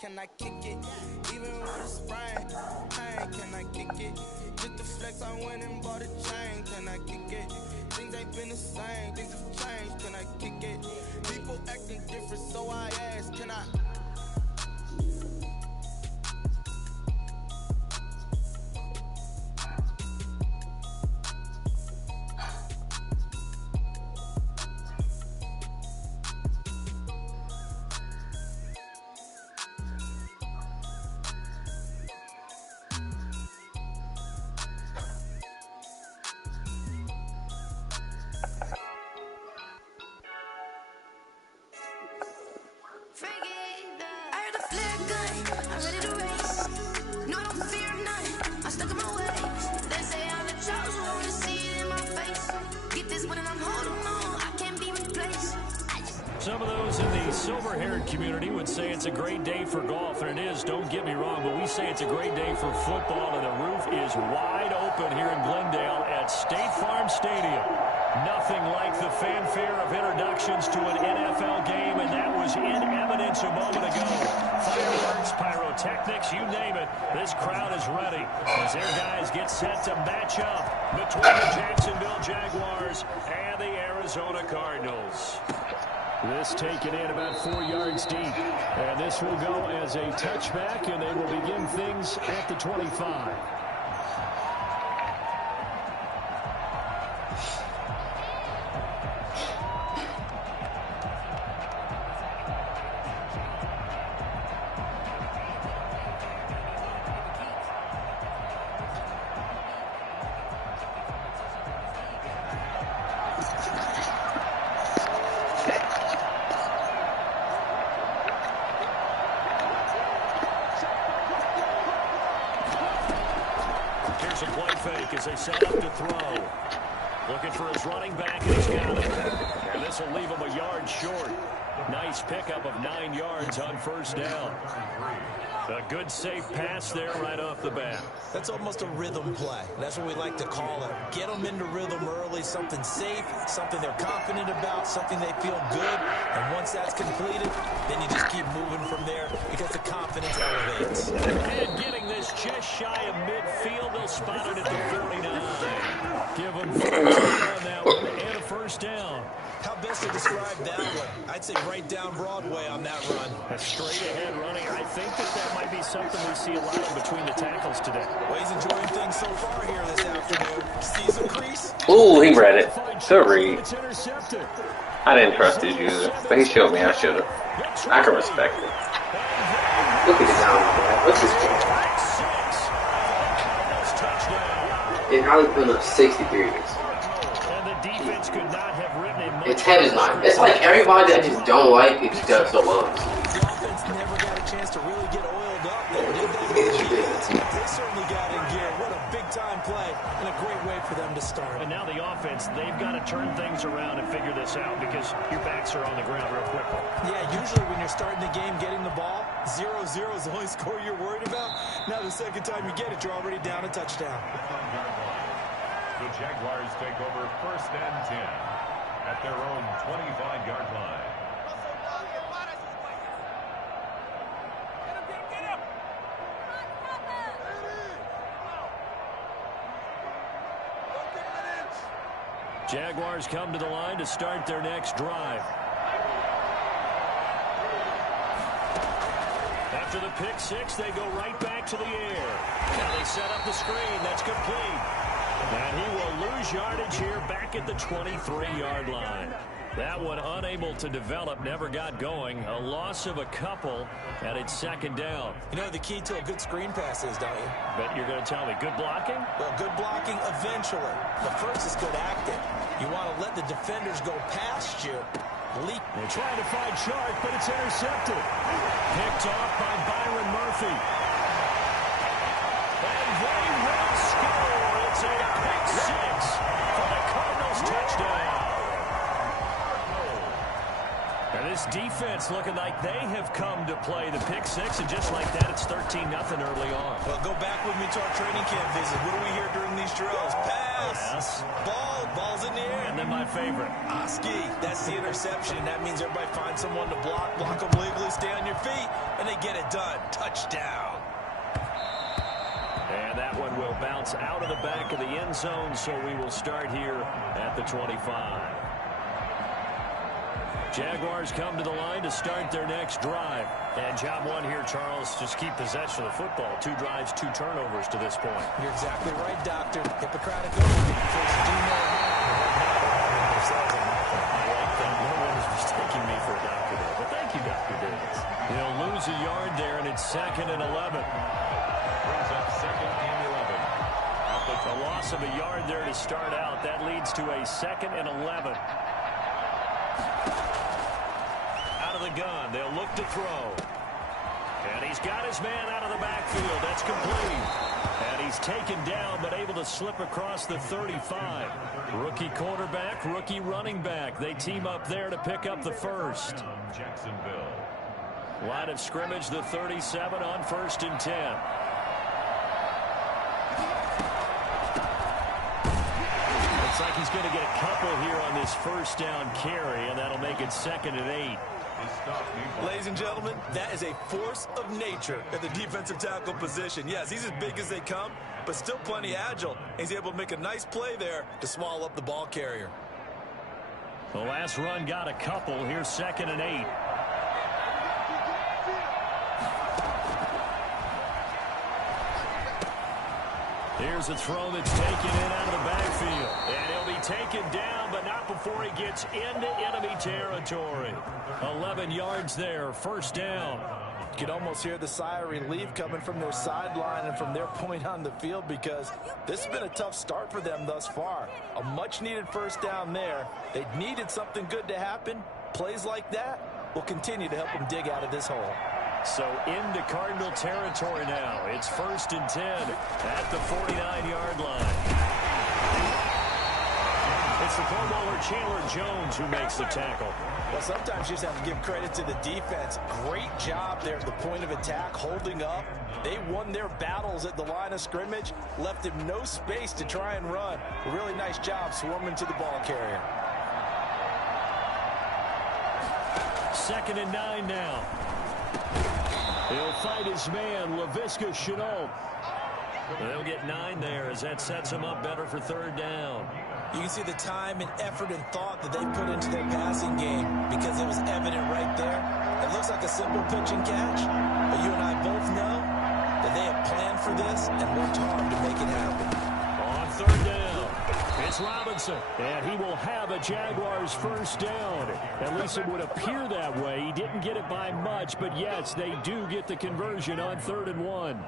can I kick it? Even with a sprain, pain, can I kick it? Just the flex, I went and bought a chain, can I kick it? Things ain't been the same, things have changed, can I kick it? People acting different, so I ask, can I? Some of those in the silver-haired community would say it's a great day for golf, and it is, don't get me wrong, but we say it's a great day for football, and the roof is wide open here in Glendale at State Farm Stadium. Nothing like the fanfare of introductions to an NFL game, and that was in evidence a moment ago. Fireworks, pyrotechnics, you name it, this crowd is ready as their guys get set to match up between the Jacksonville Jaguars and the Arizona Cardinals. This taken in about 4 yards deep. And this will go as a touchback, and they will begin things at the 25. Here's a play fake as they set up to throw. Looking for his running back, and he's got him. And this will leave him a yard short. Nice pickup of 9 yards on first down. A good, safe pass there right off the bat. That's almost a rhythm play. That's what we like to call it. Get them into rhythm early, something safe, something they're confident about, something they feel good. And once that's completed, then you just keep moving from there because the confidence elevates. And getting this just shy of midfield, they'll spot it at the 49. Give them 14 on that one and a first down. How best to describe that one? I'd say right down Broadway on that run. A straight-ahead running. I think that might be something we see a lot of between the tackles today. Well, he's enjoying things so far here this afternoon. Sees a crease. Ooh, he read it. Good read. I didn't trust his user, but he showed me I should have. I can respect it. Look at his down. What's his point? It probably put up 63 years. Its head is not. It's like everybody that just don't like it just does so well. The offense never got a chance to really get oiled up there, did they? They certainly got in gear. What a big-time play and a great way for them to start. And now the offense, they've got to turn things around and figure this out because your backs are on the ground real quickly. Yeah, usually when you're starting the game getting the ball, 0-0 is the only score you're worried about. Now the second time you get it, you're already down a touchdown. The Jaguars take over 1st and 10 at their own 25-yard line. Jaguars come to the line to start their next drive. After the pick six, they go right back to the air. Now they set up the screen. That's complete. And he will lose yardage here back at the 23-yard line. That one unable to develop, never got going. A loss of a couple, and it's second down. You know the key to a good screen pass is, don't you? But you're going to tell me, good blocking? Well, good blocking eventually. The first is good acting. You want to let the defenders go past you. Leap. They're trying to find Chark, but it's intercepted. Picked off by Byron Murphy. And they will score. It's a pick six for the Cardinals touchdown. And this defense looking like they have come to play the pick six, and just like that, it's 13-0 early on. Well, go back with me to our training camp visit. What do we hear during these drills? Pass. Ball's in the air. And then my favorite. Oski, that's the interception. That means everybody finds someone to block them legally, stay on your feet, and they get it done. Touchdown. And that one will bounce out of the back of the end zone, so we will start here at the 25. Jaguars come to the line to start their next drive. And job one here, Charles, just keep possession of the football. 2 drives, 2 turnovers to this point. You're exactly right, Doctor. Hippocratic oath. Do no harm. I like that. No one is mistaking me for a doctor there. But thank you, Dr. Davis. He'll lose a yard there, and it's 2nd and 11. Brings up 2nd and 11. A loss of a yard there to start out. That leads to a 2nd and 11. The gun. They'll look to throw. And he's got his man out of the backfield. That's complete. And he's taken down, but able to slip across the 35. Rookie quarterback, rookie running back. They team up there to pick up the first. Jacksonville. Line of scrimmage, the 37 on 1st and 10. Looks like he's going to get a couple here on this first down carry, and that'll make it 2nd and 8. Ladies and gentlemen, that is a force of nature at the defensive tackle position. Yes, he's as big as they come, but still plenty agile. He's able to make a nice play there to swallow up the ball carrier. The last run got a couple. Here's 2nd and 8. Here's a throw that's taken in out of the backfield. And he'll be taken down, but not before he gets into enemy territory. 11 yards there, first down. You can almost hear the sigh of relief coming from their sideline and from their point on the field, because this has been a tough start for them thus far. A much-needed first down there. They needed something good to happen. Plays like that will continue to help them dig out of this hole. So into Cardinal territory now. It's 1st and 10 at the 49-yard line. It's the Pro Bowler Chandler Jones who makes the tackle. Well, sometimes you just have to give credit to the defense. Great job there at the point of attack, holding up. They won their battles at the line of scrimmage, left him no space to try and run. A really nice job swarming to the ball carrier. 2nd and 9 now. He'll fight his man, Laviska Shenault. They'll get 9 there as that sets him up better for 3rd down. You can see the time and effort and thought that they put into their passing game because it was evident right there. It looks like a simple pitch and catch, but you and I both know that they have planned for this and worked hard to make it happen. On 3rd down, it's Robinson, and he will have a Jaguars first down. At least it would appear that way. He didn't get it by much, but yes, they do get the conversion on 3rd and 1.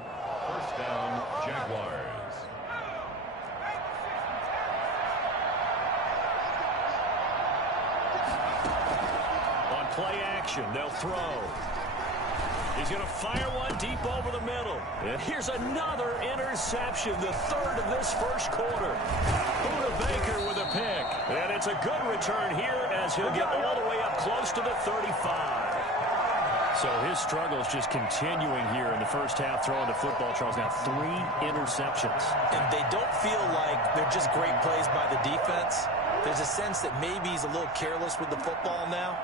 First down, Jaguars. On play action, they'll throw. He's going to fire one deep over the middle. And here's another interception, the 3rd of this first quarter. Budda Baker with a pick. And it's a good return here as he'll get all the way up close to the 35. So his struggles just continuing here in the first half throwing the football. Charles, now 3 interceptions. And they don't feel like they're just great plays by the defense. There's a sense that maybe he's a little careless with the football now.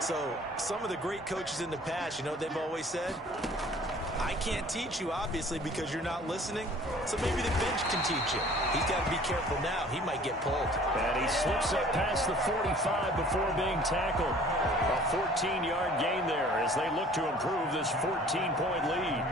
So some of the great coaches in the past, you know what they've always said? I can't teach you, obviously, because you're not listening. So maybe the bench can teach you. He's got to be careful now. He might get pulled. And he slips up past the 45 before being tackled. A 14-yard gain there as they look to improve this 14-point lead.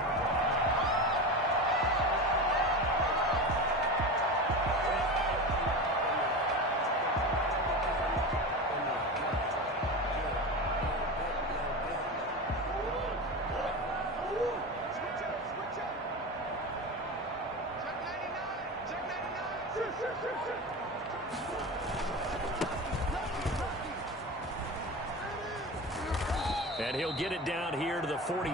And he'll get it down here to the 43.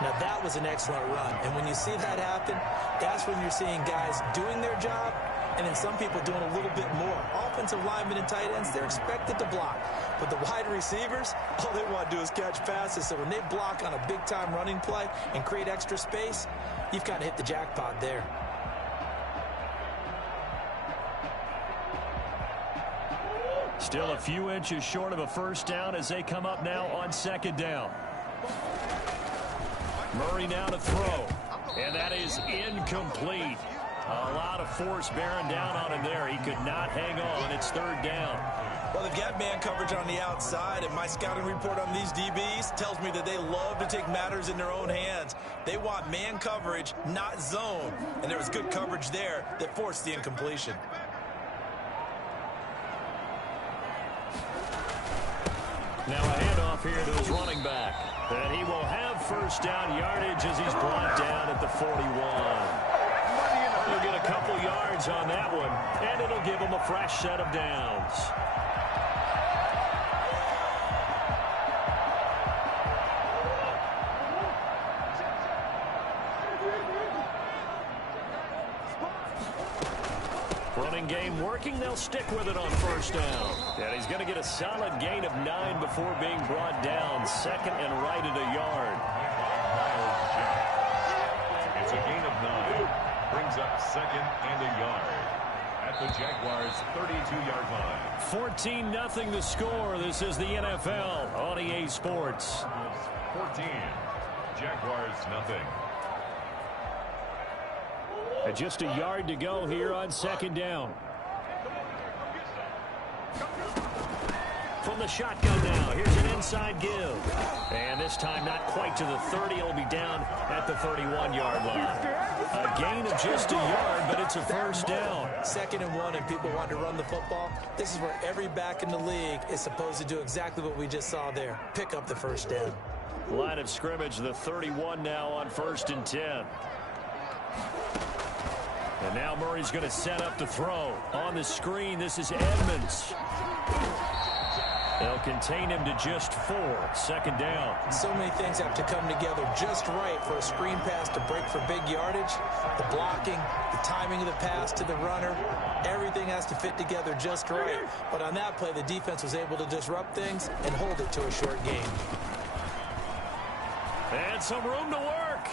Now that was an excellent run. And when you see that happen, that's when you're seeing guys doing their job and then some people doing a little bit more. Offensive linemen and tight ends, they're expected to block. But the wide receivers, all they want to do is catch passes. So when they block on a big-time running play and create extra space, you've kind of hit the jackpot there. Still a few inches short of a first down as they come up now on second down. Murray now to throw. And that is incomplete. A lot of force bearing down on him there. He could not hang on. It's third down. Well, they've got man coverage on the outside, and my scouting report on these DBs tells me that they love to take matters in their own hands. They want man coverage, not zone. And there was good coverage there that forced the incompletion. Now a handoff here to his running back. And he will have first down yardage as he's brought down at the 41. He'll get a couple yards on that one, and it'll give him a fresh set of downs. Running game working. They'll stick with it on first down. And he's going to get a solid gain of 9 before being brought down. Second and right at a yard. It's a gain of 9. Brings up second and a yard at the Jaguars' 32-yard line. 14-0 the score. This is the NFL on EA Sports. 14. Jaguars nothing. Just a yard to go here on second down. From the shotgun now. Here's an inside give. And this time not quite to the 30. It'll be down at the 31-yard line. A gain of just a yard, but it's a first down. 2nd and 1, and people want to run the football. This is where every back in the league is supposed to do exactly what we just saw there. Pick up the first down. Line of scrimmage, the 31 now on 1st and 10. And now Murray's going to set up to throw. On the screen, this is Edmonds. They'll contain him to just 4. 2nd down. So many things have to come together just right for a screen pass to break for big yardage. The blocking, the timing of the pass to the runner, everything has to fit together just right. But on that play, the defense was able to disrupt things and hold it to a short game. And some room to work.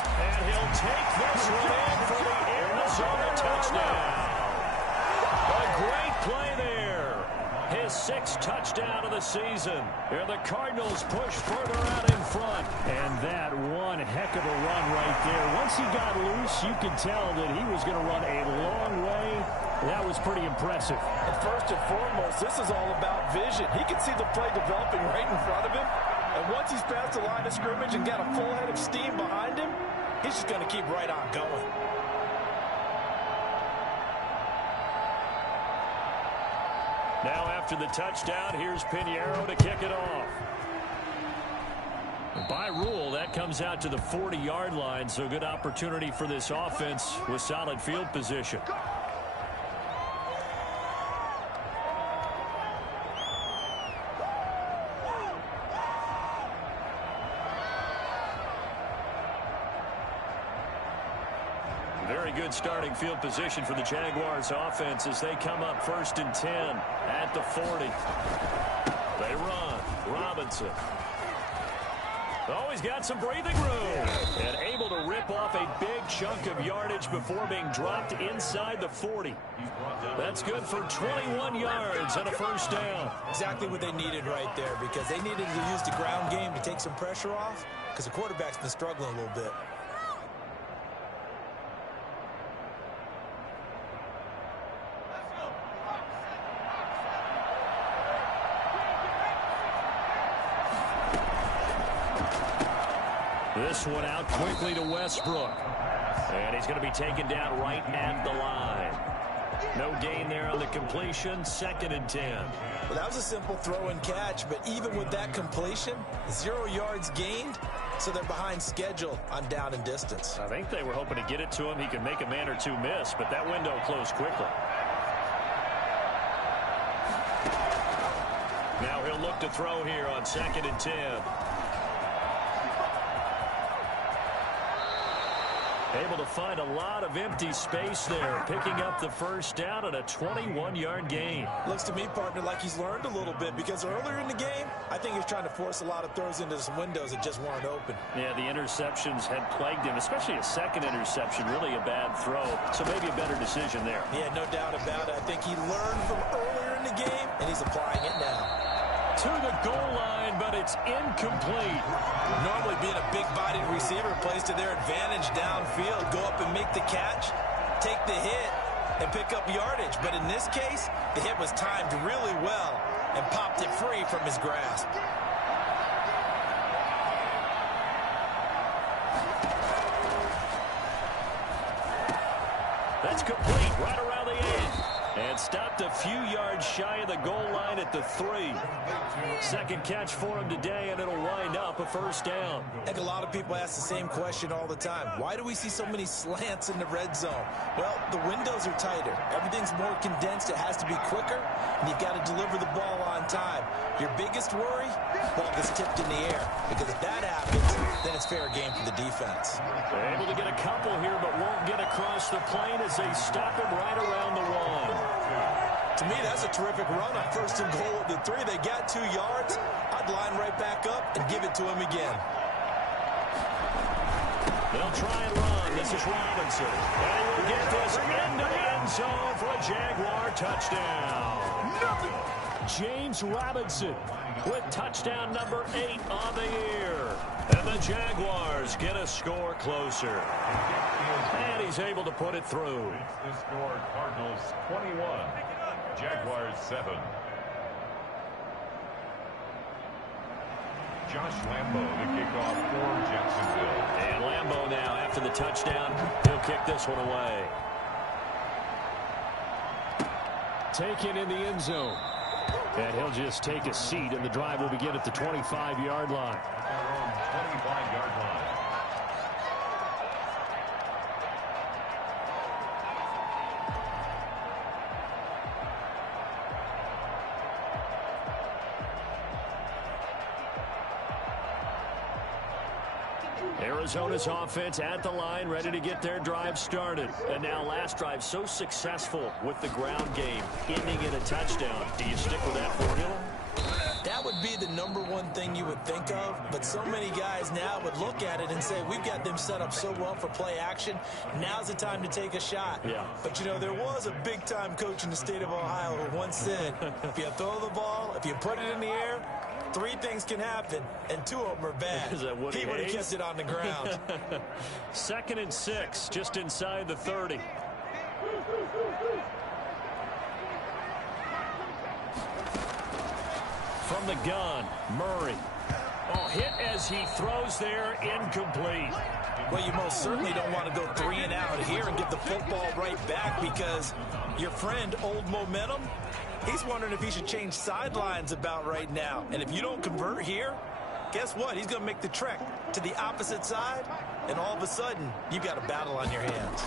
And he'll take this one in for the Arizona touchdown. A great play there. His 6th touchdown of the season. And the Cardinals push further out in front. And that one heck of a run right there. Once he got loose, you could tell that he was going to run a long way. That was pretty impressive. And first and foremost, this is all about vision. He can see the play developing right in front of him. And once he's past the line of scrimmage and got a full head of steam behind him, he's just going to keep right on going. Now after the touchdown, here's Pinheiro to kick it off. By rule, that comes out to the 40-yard line, so good opportunity for this offense with solid field position. Very good starting field position for the Jaguars offense as they come up 1st and 10 at the 40. They run. Robinson. Always got some breathing room. And able to rip off a big chunk of yardage before being dropped inside the 40. That's good for 21 yards and a first down. Exactly what they needed right there, because they needed to use the ground game to take some pressure off, because the quarterback's been struggling a little bit. This one out quickly to Westbrook. And he's going to be taken down right at the line. No gain there on the completion. 2nd and 10. Well, that was a simple throw and catch, but even with that completion, 0 yards gained, so they're behind schedule on down and distance. I think they were hoping to get it to him. He could make a man or two miss, but that window closed quickly. Now he'll look to throw here on 2nd and 10. Able to find a lot of empty space there, picking up the first down and a 21-yard gain. Looks to me, partner, like he's learned a little bit because earlier in the game, I think he's trying to force a lot of throws into some windows that just weren't open. Yeah, the interceptions had plagued him, especially a second interception, really a bad throw. So maybe a better decision there. Yeah, no doubt about it. I think he learned from earlier in the game, and he's applying it now. To the goal line, but it's incomplete. Normally being a big-bodied receiver plays to their advantage downfield. Go up and make the catch, take the hit, and pick up yardage. But in this case, the hit was timed really well and popped it free from his grasp. That's complete right around the 8. And stopped a few yards shy of the goal line at the 3. Second catch for him today, and it'll wind up a first down. I think a lot of people ask the same question all the time. Why do we see so many slants in the red zone? Well, the windows are tighter. Everything's more condensed. It has to be quicker, and you've got to deliver the ball on time. Your biggest worry? Ball gets tipped in the air, because if that happens, then it's fair game for the defense. They're able to get a couple here, but won't get across the plane as they stop him right around the 1. To me, that's a terrific run on first and goal at the 3. They got 2 yards. I'd line right back up and give it to him again. They'll try and run. This is Robinson. And he will get this into the end zone for a Jaguar touchdown. James Robinson with touchdown number 8 on the year. And the Jaguars get a score closer. And he's able to put it through. The score, Cardinals 21, Jaguars 7. Josh Lambo to kick off for Jacksonville. And Lambo now, after the touchdown, he'll kick this one away. Taken in the end zone. And he'll just take a seat, and the drive will begin at the 25-yard line. Their own 25-yard line. Arizona's offense at the line, ready to get their drive started. And now last drive so successful with the ground game, ending in a touchdown. Do you stick with that formula? That would be the #1 thing you would think of, but so many guys now would look at it and say, we've got them set up so well for play action. Now's the time to take a shot. Yeah. But, you know, there was a big-time coach in the state of Ohio who once said, if you throw the ball, if you put it in the air, 3 things can happen, and 2 of them are bad. Is that Woody He would have Hayes? kept it on the ground. 2nd and 6, just inside the 30. From the gun, Murray. Oh, hit as he throws there, incomplete. Well, you most certainly don't want to go 3 and out here and get the football right back because your friend, Old Momentum, he's wondering if he should change sidelines about right now. And if you don't convert here, guess what? He's going to make the trek to the opposite side, and all of a sudden, you've got a battle on your hands.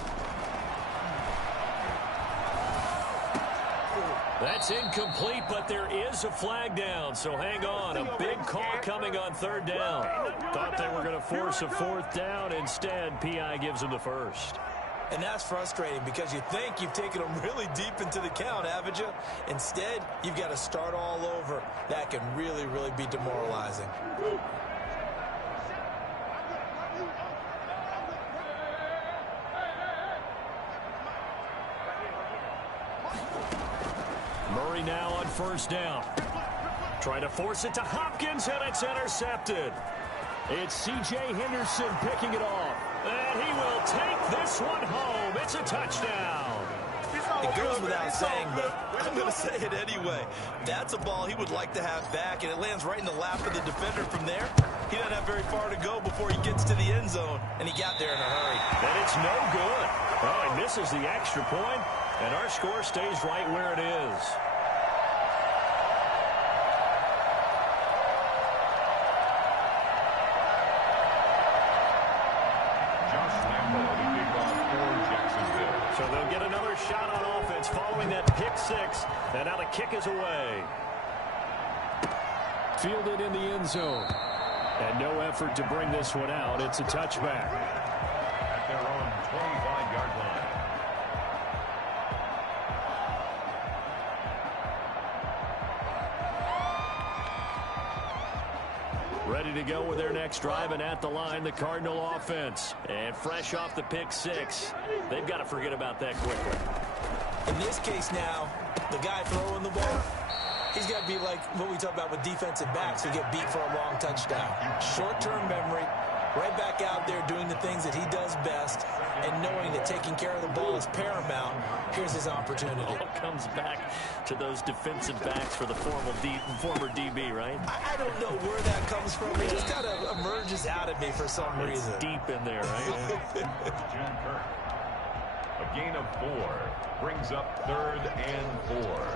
That's incomplete, but there is a flag down, so hang on. A big call coming on 3rd down. Thought they were going to force a 4th down. Instead, P.I. gives them the first. And that's frustrating because you think you've taken them really deep into the count, haven't you? Instead, you've got to start all over. That can really, really be demoralizing. Murray now on 1st down. Trying to force it to Hopkins, and it's intercepted. It's C.J. Henderson picking it off. And he will take this one home. It's a touchdown. It goes without saying, but I'm going to say it anyway. That's a ball he would like to have back, and it lands right in the lap of the defender from there. He doesn't have very far to go before he gets to the end zone, and he got there in a hurry. And it's no good. Oh, he misses the extra point, and our score stays right where it is. So they'll get another shot on offense following that pick 6, and now the kick is away. Fielded in the end zone. And no effort to bring this one out. It's a touchback. At their own 25-yard line. Ready to go with their next drive, and at the line, the Cardinal offense. And fresh off the pick six, they've got to forget about that quickly. In this case now, the guy throwing the ball, he's got to be like what we talk about with defensive backs who get beat for a long touchdown. Short-term memory, right back out there doing the things that he does best, and knowing that taking care of the ball is paramount. Here's his opportunity. It all comes back to those defensive backs for the former DB, right? I don't know where that comes from. It just kind of emerges out of me for some reason. Deep in there, right? Jim Kirk. A gain of 4 brings up 3rd and 4.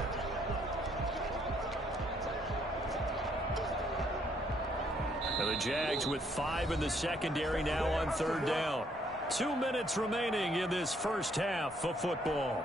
And the Jags with 5 in the secondary now on 3rd down. 2 minutes remaining in this first half of football.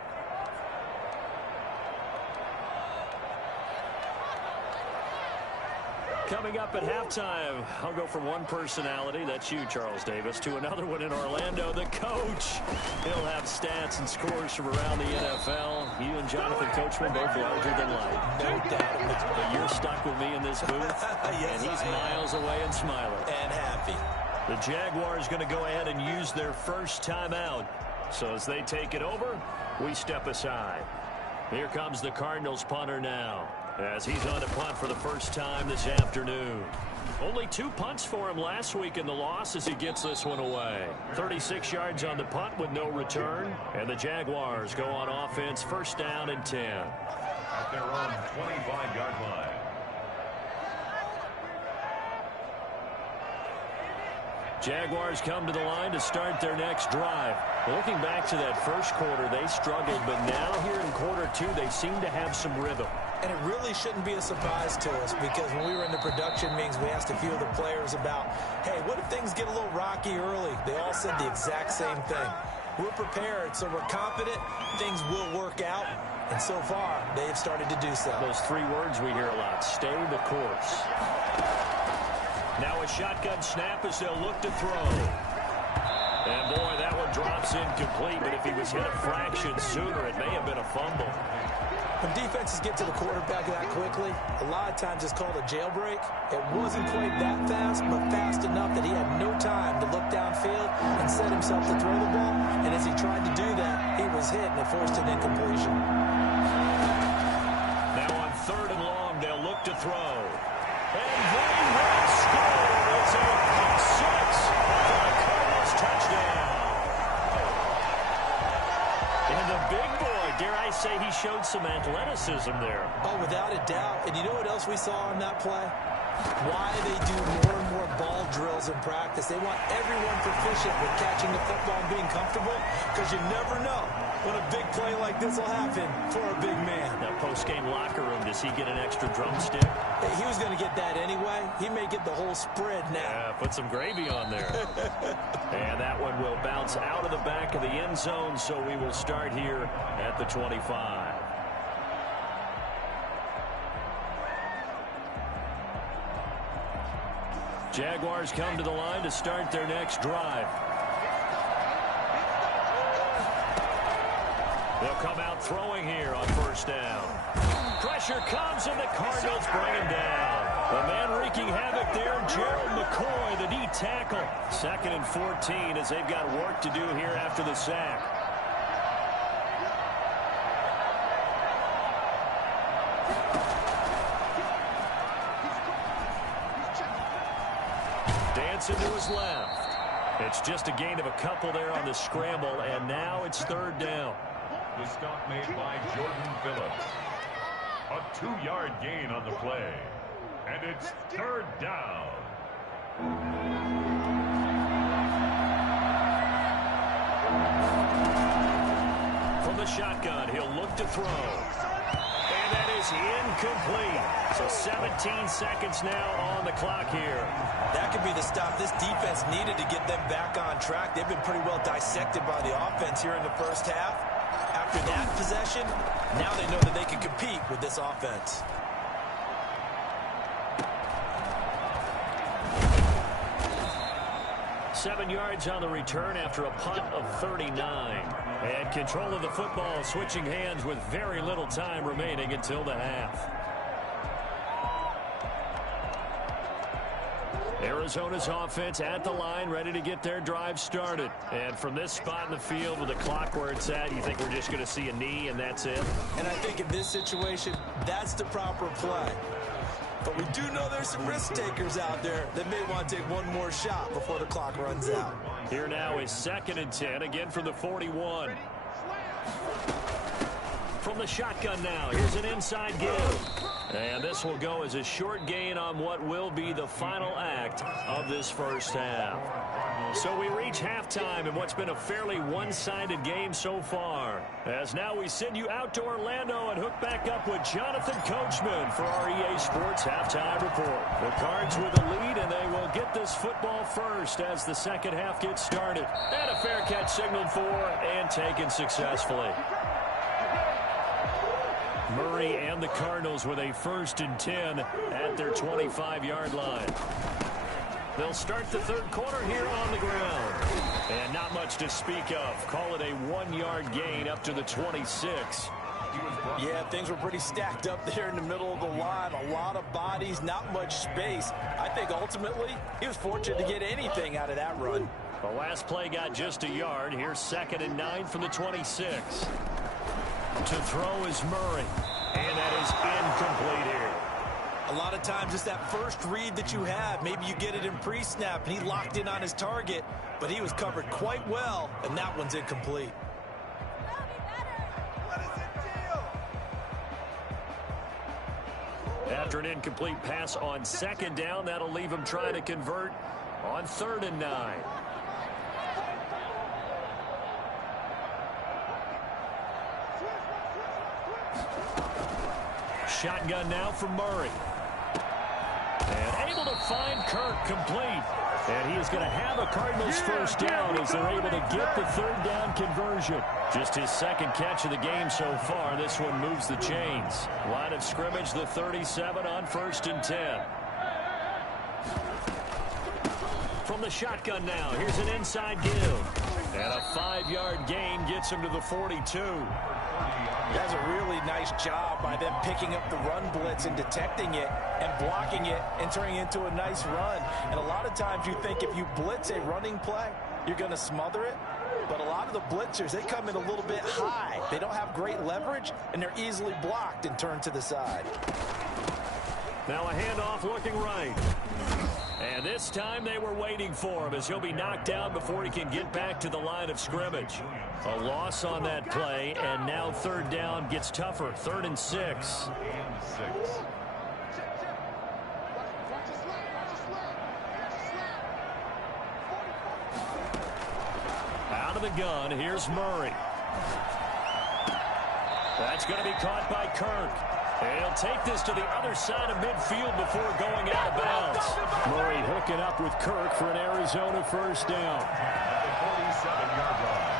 Coming up at halftime, I'll go from one personality, that's you, Charles Davis, to another one in Orlando, the coach. He'll have stats and scores from around the NFL. You and Jonathan Coachman both larger than life. No doubt about it. But you're stuck with me in this booth, Yes, and he's I am. miles away and smiling. And happy. The Jaguars going to go ahead and use their first timeout. So as they take it over, we step aside. Here comes the Cardinals punter now, as he's on to punt for the first time this afternoon. Only 2 punts for him last week in the loss as he gets this one away. 36 yards on the punt with no return. And the Jaguars go on offense, 1st down and 10. At their own 25-yard line. Jaguars come to the line to start their next drive. Looking back to that first quarter, they struggled, but now here in quarter 2, they seem to have some rhythm. And it really shouldn't be a surprise to us, because when we were in the production meetings, we asked a few of the players about, hey, what if things get a little rocky early? They all said the exact same thing. We're prepared, so we're confident things will work out. And so far, they've started to do so. Those 3 words we hear a lot: stay the course. Now a shotgun snap as they'll look to throw. And boy, that one drops incomplete, but if he was hit a fraction sooner, it may have been a fumble. When defenses get to the quarterback that quickly, a lot of times it's called a jailbreak. It wasn't quite that fast, but fast enough that he had no time to look downfield and set himself to throw the ball. And as he tried to do that, he was hit and it forced an incompletion. Now on 3rd and long, they'll look to throw. And they will score. It's a pick 6 for the Cardinals touchdown. And the big boy, dare I say, he showed some athleticism there. Oh, without a doubt. And you know what else we saw on that play? Why they do more and more ball drills in practice. They want everyone proficient with catching the football and being comfortable, because you never know when a big play like this will happen for a big man. That post-game locker room, does he get an extra drumstick? Hey, he was going to get that anyway. He may get the whole spread now. Yeah, put some gravy on there. And that one will bounce out of the back of the end zone, so we will start here at the 25. Jaguars come to the line to start their next drive. They'll come out throwing here on 1st down. Pressure comes, and the Cardinals bring him down. The man wreaking havoc there, Gerald McCoy, the D tackle. 2nd and 14 as they've got work to do here after the sack. Dancing to his left. It's just a gain of a couple there on the scramble, and now it's 3rd down. The stop made by Jordan Phillips. A 2-yard gain on the play. And it's 3rd down. From the shotgun, he'll look to throw. And that is incomplete. So 17 seconds now on the clock here. That could be the stop this defense needed to get them back on track. They've been pretty well dissected by the offense here in the first half. After that possession, now they know that they can compete with this offense. 7 yards on the return after a punt of 39. And control of the football switching hands with very little time remaining until the half. Arizona's offense at the line, ready to get their drive started. And from this spot in the field with the clock where it's at, you think we're just going to see a knee and that's it? And I think in this situation, that's the proper play. But we do know there's some risk takers out there that may want to take one more shot before the clock runs out. Here now is 2nd and 10, again from the 41. From the shotgun now, here's an inside give. And this will go as a short gain on what will be the final act of this first half. So we reach halftime in what's been a fairly one-sided game so far. As now we send you out to Orlando and hook back up with Jonathan Coachman for our EA Sports Halftime Report. The Cards with a lead, and they will get this football first as the second half gets started. And a fair catch signaled for and taken successfully. Murray and the Cardinals with a 1st and 10 at their 25-yard line. They'll start the third quarter here on the ground. And not much to speak of. Call it a 1-yard gain up to the 26. Yeah, things were pretty stacked up there in the middle of the line. A lot of bodies, not much space. I think ultimately he was fortunate to get anything out of that run. The last play got just a yard. Here's 2nd and 9 from the 26. To throw is Murray. And that is incomplete here. A lot of times it's that first read that you have. Maybe you get it in pre-snap and he locked in on his target, but he was covered quite well, and that one's incomplete. After an incomplete pass on 2nd down, that'll leave him trying to convert on 3rd and 9. Shotgun now from Murray. And able to find Kirk complete. And he is going to have a Cardinals first down as they're able to get the 3rd down conversion. Just his 2nd catch of the game so far. This one moves the chains. Line of scrimmage, the 37 on 1st and 10. From the shotgun now, here's an inside give. And a 5-yard gain gets him to the 42. That's a really nice job by them picking up the run blitz and detecting it and blocking it and turning it into a nice run. And a lot of times you think if you blitz a running play, you're going to smother it. But a lot of the blitzers, they come in a little bit high. They don't have great leverage, and they're easily blocked and turned to the side. Now a handoff looking right. And this time they were waiting for him as he'll be knocked down before he can get back to the line of scrimmage. A loss on that play, and now 3rd down gets tougher. 3rd and 6. Out of the gun, here's Murray. That's going to be caught by Kirk. And he'll take this to the other side of midfield before going out of bounds. Murray hooking up with Kirk for an Arizona first down. At the 47-yard line.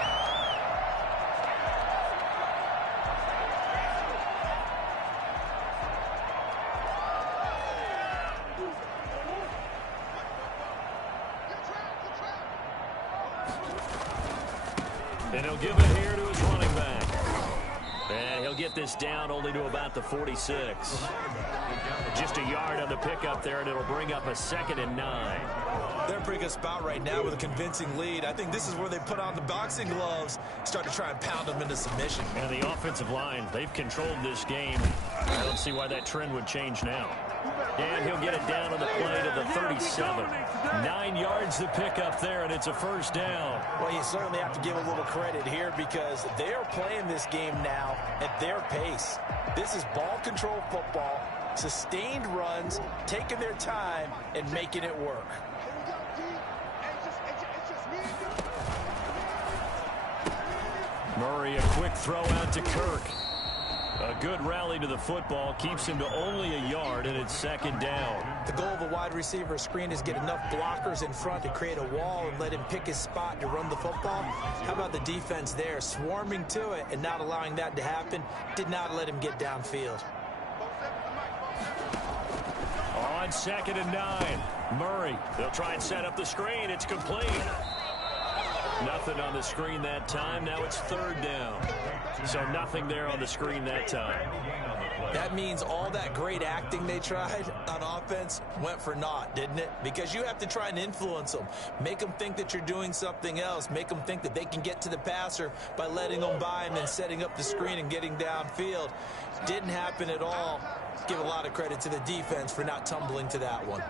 And he'll give it here to his running back. And he'll get this down only to about the 46. Just a yard on the pickup there, and it'll bring up a 2nd and 9. They're in a pretty good spot right now with a convincing lead. I think this is where they put on the boxing gloves, start to try and pound them into submission. And the offensive line, they've controlled this game. I don't see why that trend would change now. And he'll get it down on the play to the 37. 9 yards to pick up there, and it's a first down. Well, you certainly have to give a little credit here because they are playing this game now at their pace. This is ball control football, sustained runs, taking their time, and making it work. Murray, a quick throw out to Kirk. A good rally to the football keeps him to only a yard, and it's 2nd down. The goal of a wide receiver screen is get enough blockers in front to create a wall and let him pick his spot to run the football. How about the defense there, swarming to it and not allowing that to happen? Did not let him get downfield. on 2nd and 9. Murray, they'll try and set up the screen. It's complete. Nothing on the screen that time. Now it's 3rd down. So nothing there on the screen that time. That means all that great acting they tried on offense went for naught, didn't it? Because you have to try and influence them. Make them think that you're doing something else. Make them think that they can get to the passer by letting them by and then setting up the screen and getting downfield. Didn't happen at all. Give a lot of credit to the defense for not tumbling to that one.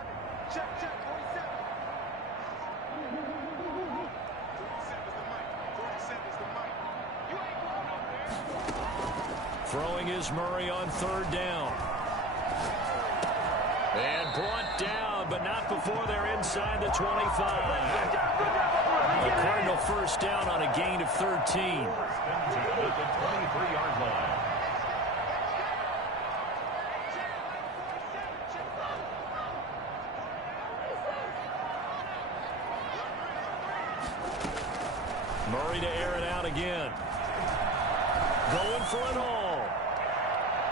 Throwing is Murray on 3rd down. And brought down, but not before they're inside the 25. The Cardinal 1st down on a gain of 13. To the 23-yard line. Murray to air it out again. Going for it all.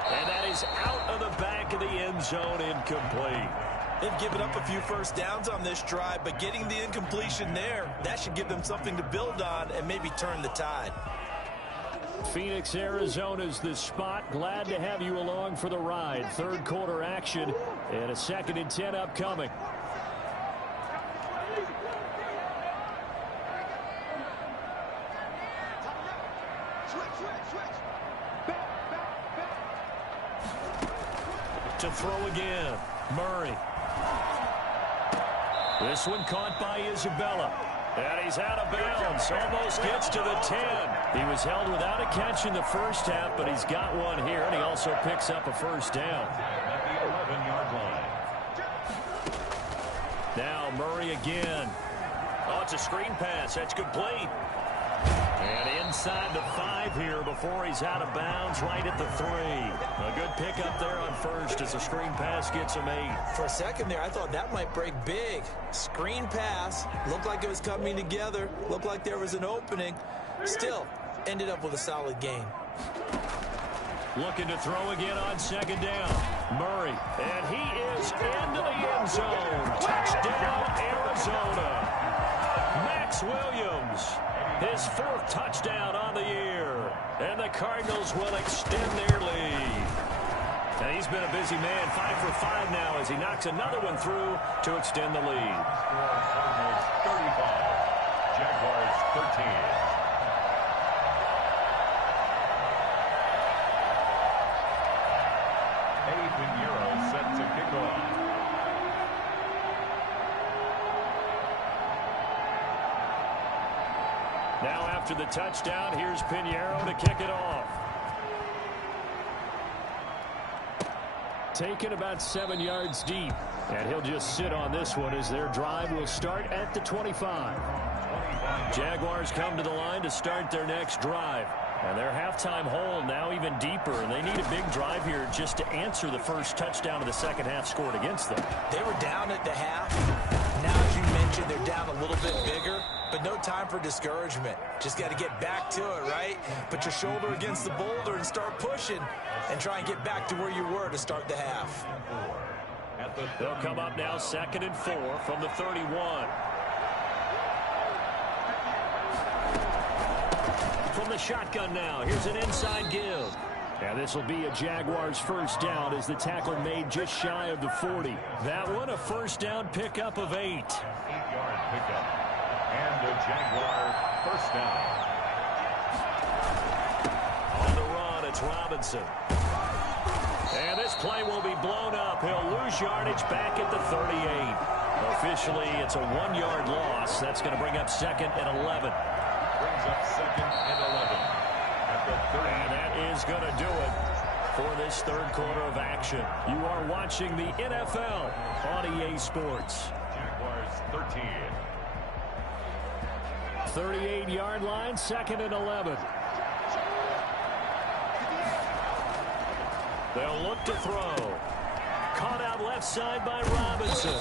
And that is out of the back of the end zone, incomplete. They've given up a few first downs on this drive, but getting the incompletion there, that should give them something to build on and maybe turn the tide. Phoenix, Arizona's the spot. Glad to have you along for the ride. 3rd quarter action and a 2nd and 10 upcoming. To throw again, Murray. This one caught by Isabella. And he's out of bounds. Almost gets to the 10. He was held without a catch in the first half, but he's got one here, and he also picks up a 1st down. At the 11-yard line. Now Murray again. Oh, it's a screen pass. That's complete. And inside the 5 here before he's out of bounds, right at the 3. A good pickup there on 1st as the screen pass gets him 8. For a second there, I thought that might break big. Screen pass. Looked like it was coming together. Looked like there was an opening. Still, ended up with a solid gain. Looking to throw again on 2nd down. Murray. And he is into the end zone. Touchdown, Arizona. Max Williams. His 4th touchdown on the year. And the Cardinals will extend their lead. And he's been a busy man. 5 for 5 now as he knocks another one through to extend the lead. Cardinals 35. Jaguars 13. Eddie Pinheiro set to kick off. Now after the touchdown, here's Pinheiro to kick it off. Taken about 7 yards deep. And he'll just sit on this one as their drive will start at the 25. Jaguars come to the line to start their next drive. And their halftime hole now even deeper. And they need a big drive here just to answer the first touchdown of the second half scored against them. They were down at the half. Now, as you mentioned, they're down a little bit bigger. But no time for discouragement. Just got to get back to it, right? Put your shoulder against the boulder and start pushing. And try and get back to where you were to start the half. They'll come up now 2nd and 4 from the 31. From the shotgun now, here's an inside give. And this will be a Jaguars 1st down as the tackle made just shy of the 40. That one a 1st down pickup of 8. 8-yard pickup. And the Jaguar 1st down. On the run, it's Robinson. And this play will be blown up. He'll lose yardage back at the 38. Officially, it's a 1-yard loss. That's going to bring up 2nd and 11. Brings up 2nd and 11. At the 30. And that is going to do it for this 3rd quarter of action. You are watching the NFL on EA Sports. Jaguars 13. 38-yard line, 2nd and 11. They'll look to throw. Caught out left side by Robinson.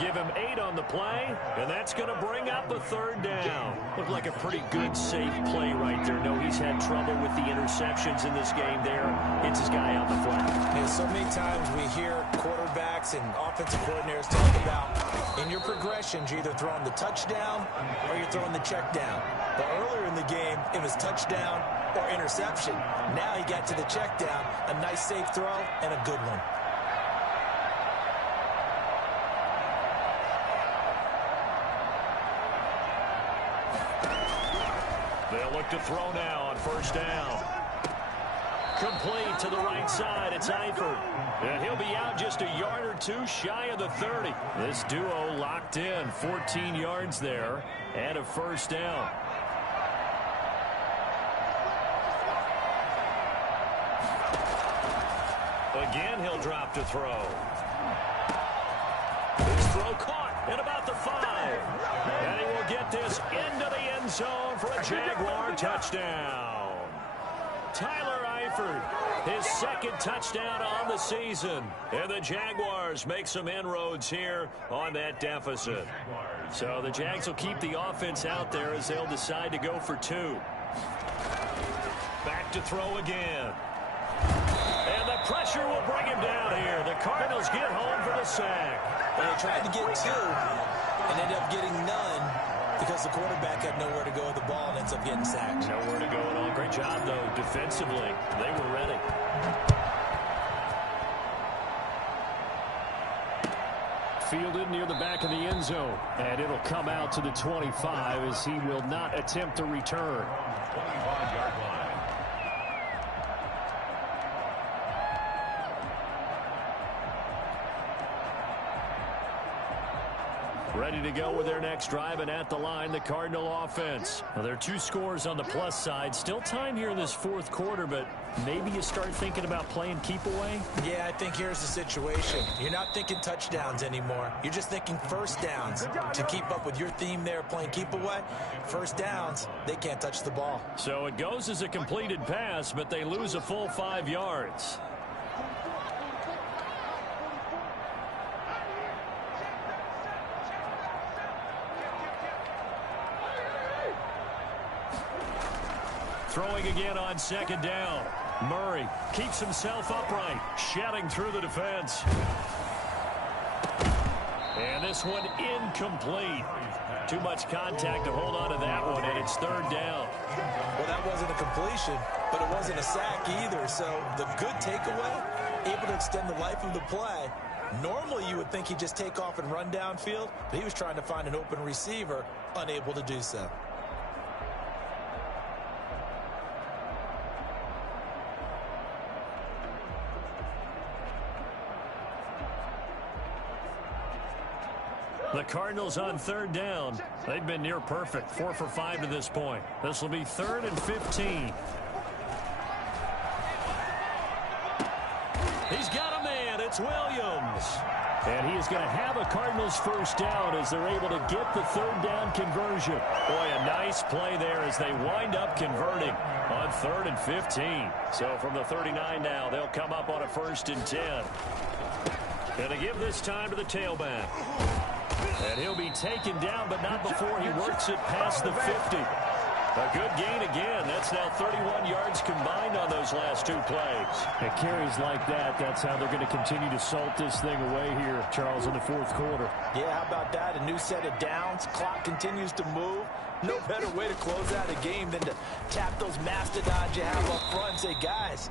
Give him 8 on the play, and that's going to bring up a 3rd down. Looked like a pretty good, safe play right there. No, he's had trouble with the interceptions in this game there. Hits his guy out the flat. Yeah, so many times we hear quarterbacks and offensive coordinators talk about in your progressions, you're either throwing the touchdown or you're throwing the check down. But earlier in the game, it was touchdown or interception. Now he got to the check down, a nice safe throw, and a good one. They'll look to throw now on 1st down. Complete to the right side. It's Eifert. And he'll be out just a yard or 2 shy of the 30. This duo locked in. 14 yards there and a 1st down. Again, he'll drop to throw. This throw caught at about the 5. And he will get this into the end zone for a Jaguar touchdown. Tyler Eifert, his 2nd touchdown on the season. And the Jaguars make some inroads here on that deficit. So the Jags will keep the offense out there as they'll decide to go for 2. Back to throw again. And the pressure will bring him down here. The Cardinals get home for the sack. Well, they tried to get 2 and ended up getting none because the quarterback had nowhere to go with the ball and ends up getting sacked. Nowhere to go at all. Great job, though, defensively. They were ready. Fielded near the back of the end zone. And it'll come out to the 25 as he will not attempt to return. 25-yard line. Ready to go with their next drive, and at the line, the Cardinal offense. Well, there are 2 scores on the plus side. Still time here in this 4th quarter, but maybe you start thinking about playing keep away? Yeah, I think here's the situation. You're not thinking touchdowns anymore. You're just thinking 1st downs. To keep up with your theme there, playing keep away, 1st downs, they can't touch the ball. So it goes as a completed pass, but they lose a full 5 yards. Throwing again on 2nd down. Murray keeps himself upright, shedding through the defense. And this one incomplete. Too much contact to hold on to that one, and it's 3rd down. Well, that wasn't a completion, but it wasn't a sack either. So the good takeaway, able to extend the life of the play. Normally, you would think he'd just take off and run downfield, but he was trying to find an open receiver, unable to do so. The Cardinals on 3rd down. They've been near perfect. 4 for 5 to this point. This will be 3rd and 15. He's got a man. It's Williams. And he is going to have a Cardinals 1st down as they're able to get the 3rd down conversion. Boy, a nice play there as they wind up converting on 3rd and 15. So from the 39 now, they'll come up on a 1st and 10. And to give this time to the tailback. And he'll be taken down, but not before he works it past the 50. A good gain again. That's now 31 yards combined on those last 2 plays. At carries like that, that's how they're going to continue to salt this thing away here, Charles, in the 4th quarter. Yeah, how about that? A new set of downs. Clock continues to move. No better way to close out a game than to tap those mastodons you have up front and say, guys,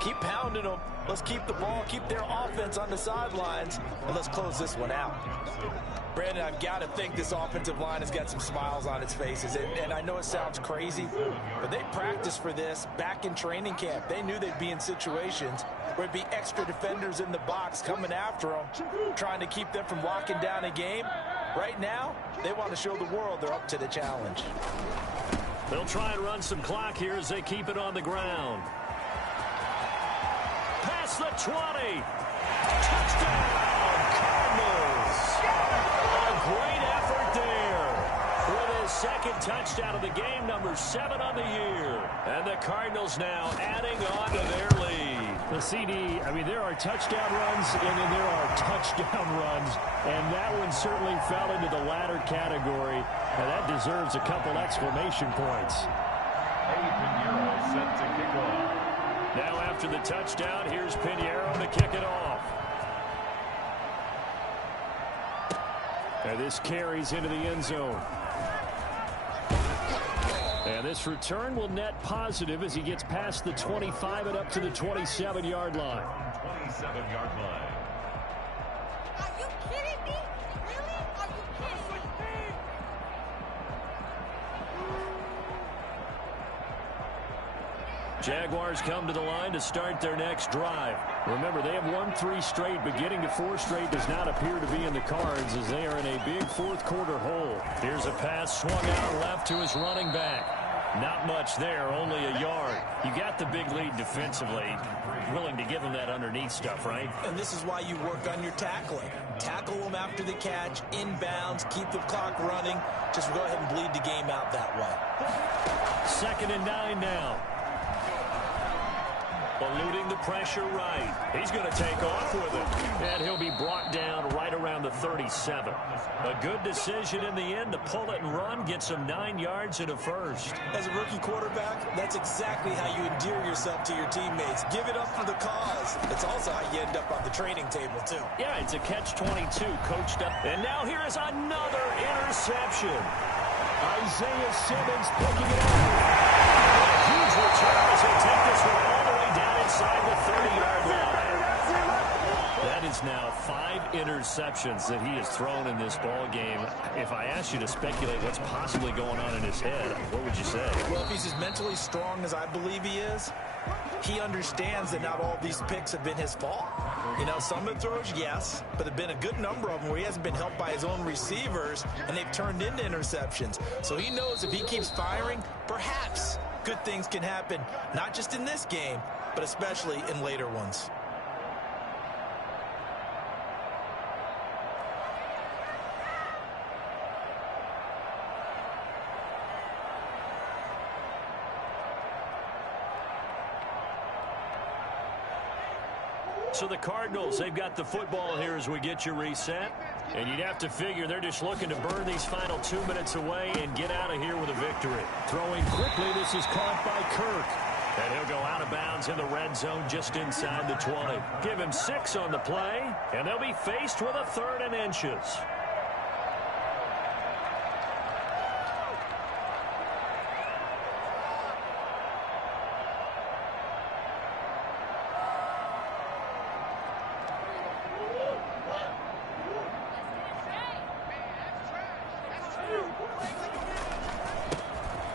keep pounding them. Let's keep the ball, keep their offense on the sidelines, and let's close this one out. Brandon, I've got to think this offensive line has got some smiles on its faces. And I know it sounds crazy, but they practiced for this back in training camp. They knew they'd be in situations where it'd be extra defenders in the box coming after them, trying to keep them from locking down a game. Right now, they want to show the world they're up to the challenge. They'll try and run some clock here as they keep it on the ground. Past the 20. Touchdown, Cardinals. A great effort there with his 2nd second touchdown of the game, number 7 on the year. And the Cardinals now adding on to their lead. The CD, I mean, there are touchdown runs, and then there are touchdown runs, and that one certainly fell into the latter category, and that deserves a couple exclamation points. Pinheiro set to kick off. Now after the touchdown, here's Pinheiro to kick it off. And this carries into the end zone. And this return will net positive as he gets past the 25 and up to the 27-yard line. 27-yard line. Are you kidding me? Really? Are you kidding me? Jaguars come to the line to start their next drive. Remember, they have won 3 straight, but getting to 4 straight does not appear to be in the cards as they are in a big fourth-quarter hole. Here's a pass swung out left to his running back. Not much there, only a yard. You got the big lead defensively. Willing to give him that underneath stuff, right? And this is why you work on your tackling. Tackle them after the catch, inbounds, keep the clock running. Just go ahead and bleed the game out that way. 2nd and 9 now. Eluding the pressure right. He's going to take off with it. And he'll be brought down right around the 37. A good decision in the end to pull it and run, get some 9 yards and a first. As a rookie quarterback, that's exactly how you endear yourself to your teammates. Give it up for the cause. It's also how you end up on the training table, too. Yeah, it's a catch-22 coached up. And now here is another interception. Isaiah Simmons picking it up. Huge return as he'll take this one all the way down inside the 30-yard line. That is now 5 interceptions that he has thrown in this ball game. If I asked you to speculate what's possibly going on in his head, what would you say? Well, if he's as mentally strong as I believe he is, he understands that not all these picks have been his fault. You know, some of the throws, yes, but there have been a good number of them where he hasn't been helped by his own receivers, and they've turned into interceptions. So he knows if he keeps firing, perhaps good things can happen, not just in this game, but especially in later ones. So the Cardinals, they've got the football here as we get you reset. And you'd have to figure they're just looking to burn these final 2 minutes away and get out of here with a victory. Throwing quickly, this is caught by Kirk. And he'll go out of bounds in the red zone just inside the 20. Give him 6 on the play, and they'll be faced with a 3rd and inches.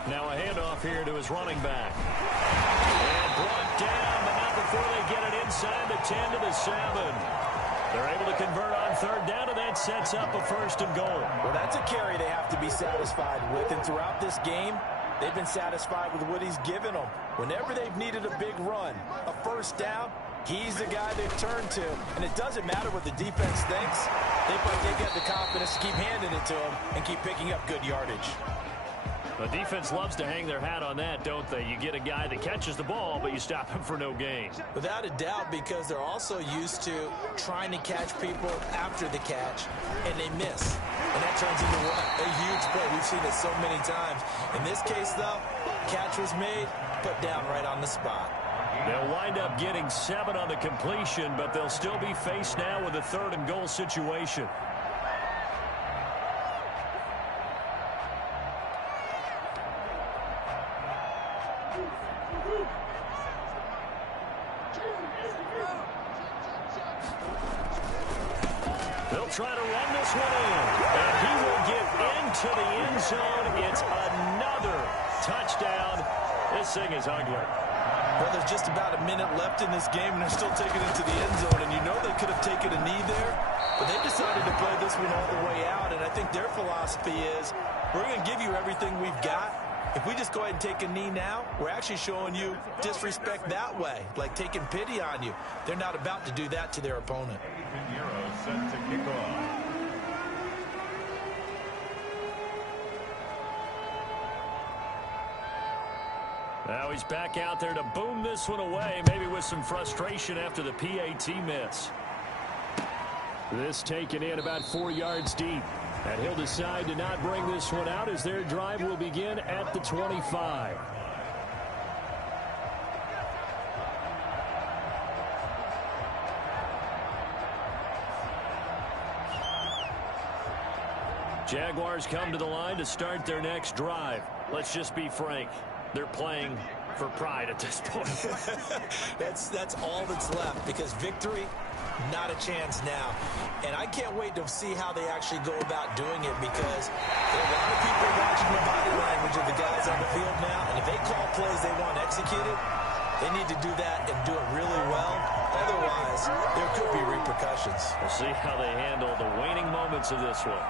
Now a handoff here to his running back. And brought down, but not before they get it inside the 10 to the 7. They're able to convert on 3rd down, and that sets up a 1st and goal. Well, that's a carry they have to be satisfied with. And throughout this game, they've been satisfied with what he's given them. Whenever they've needed a big run, a 1st down, he's the guy they've turned to. And it doesn't matter what the defense thinks. They've got the confidence to keep handing it to him and keep picking up good yardage. The defense loves to hang their hat on that, don't they? You get a guy that catches the ball, but you stop him for no gain. Without a doubt, because they're also used to trying to catch people after the catch, and they miss. And that turns into a huge play. We've seen it so many times. In this case, though, catch was made, put down right on the spot. They'll wind up getting 7 on the completion, but they'll still be faced now with a 3rd and goal situation. They'll try to run this one in, and he will get into the end zone. It's another touchdown. This thing is ugly. Well, there's just about a minute left in this game, and they're still taking it to the end zone. And you know they could have taken a knee there, but they decided to play this one all the way out. And I think their philosophy is, we're going to give you everything we've got. If we just go ahead and take a knee now, we're actually showing you disrespect that way, like taking pity on you. They're not about to do that to their opponent. Pinheiro set to kick off. Now he's back out there to boom this one away, maybe with some frustration after the PAT miss. This taken in about 4 yards deep. And he'll decide to not bring this one out as their drive will begin at the 25. Jaguars come to the line to start their next drive. Let's just be frank. They're playing for pride at this point. That's all that's left, because victory, not a chance now. And I can't wait to see how they actually go about doing it, because there are a lot of people watching the body language of the guys on the field now, and if they call plays they want executed, they need to do that and do it really well. Otherwise, there could be repercussions. We'll see how they handle the waning moments of this one.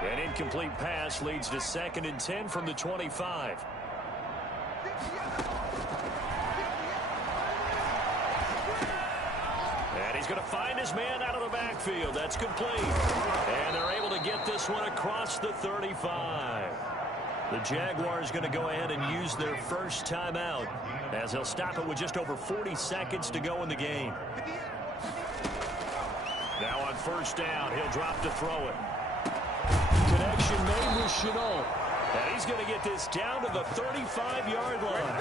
An incomplete pass leads to 2nd and 10 from the 25. And he's going to find his man out of the backfield. That's complete. And they're able to get this one across the 35. The Jaguars going to go ahead and use their first timeout, as they'll stop it with just over 40 seconds to go in the game. Now on first down, he'll drop to throw it. Connection made with Shenault. And he's going to get this down to the 35-yard line.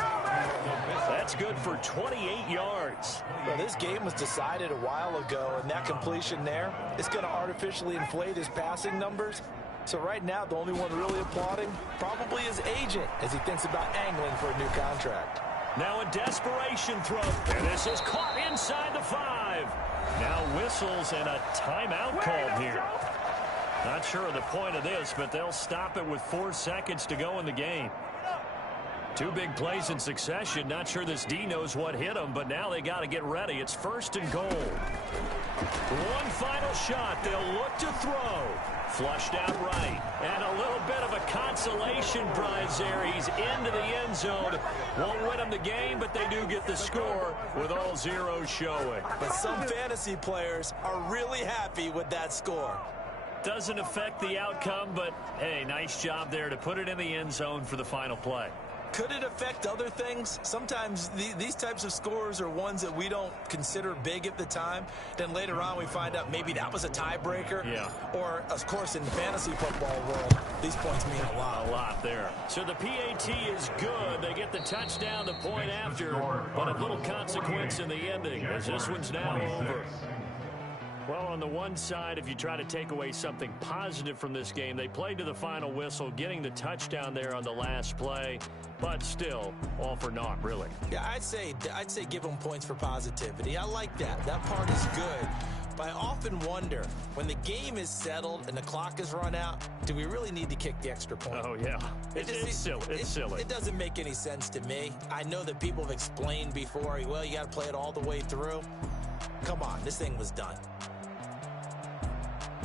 That's good for 28 yards. Well, this game was decided a while ago, and that completion there is going to artificially inflate his passing numbers. So right now, the only one really applauding probably his agent as he thinks about angling for a new contract. Now a desperation throw. And this is caught inside the 5. Now whistles and a timeout called here. Not sure of the point of this, but they'll stop it with 4 seconds to go in the game. 2 big plays in succession. Not sure this D knows what hit him, but now they got to get ready. It's 1st and goal. One final shot. They'll look to throw. Flushed out right. And a little bit of a consolation prize there. He's into the end zone. Won't win them the game, but they do get the score with all zeros showing. But some fantasy players are really happy with that score. Doesn't affect the outcome, but, hey, nice job there to put it in the end zone for the final play. Could it affect other things? Sometimes these types of scores are ones that we don't consider big at the time. Then later on we find out maybe that was a tiebreaker. Yeah. Or, of course, in the fantasy football world, these points mean a lot. A lot there. So the PAT is good. They get the touchdown the point after, but of little consequence in the ending, as this one's now over. Well, on the one side, if you try to take away something positive from this game, they played to the final whistle, getting the touchdown there on the last play, but still, all for naught, really. Yeah, I'd say give them points for positivity. I like that. That part is good. But I often wonder, when the game is settled and the clock is run out, do we really need to kick the extra point? Oh, yeah. It's silly. It's silly. It doesn't make any sense to me. I know that people have explained before, well, you got to play it all the way through. Come on, this thing was done.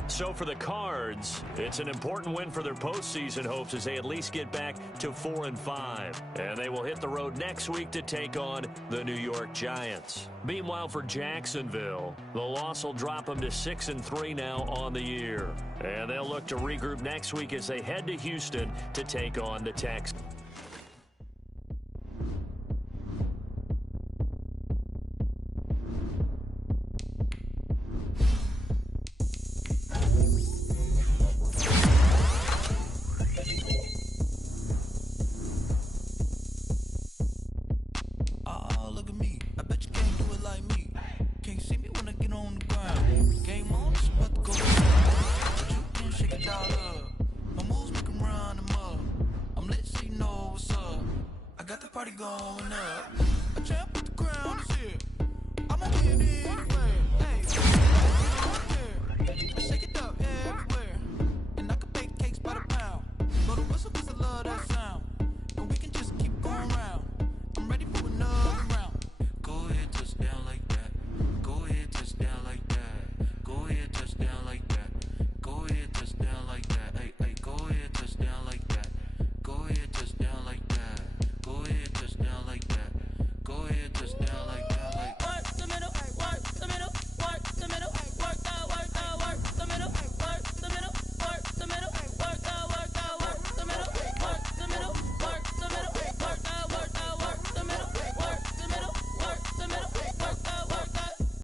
So for the Cards, it's an important win for their postseason hopes as they at least get back to 4-5. And they will hit the road next week to take on the New York Giants. Meanwhile, for Jacksonville, the loss will drop them to 6-3 now on the year. And they'll look to regroup next week as they head to Houston to take on the Texans. Going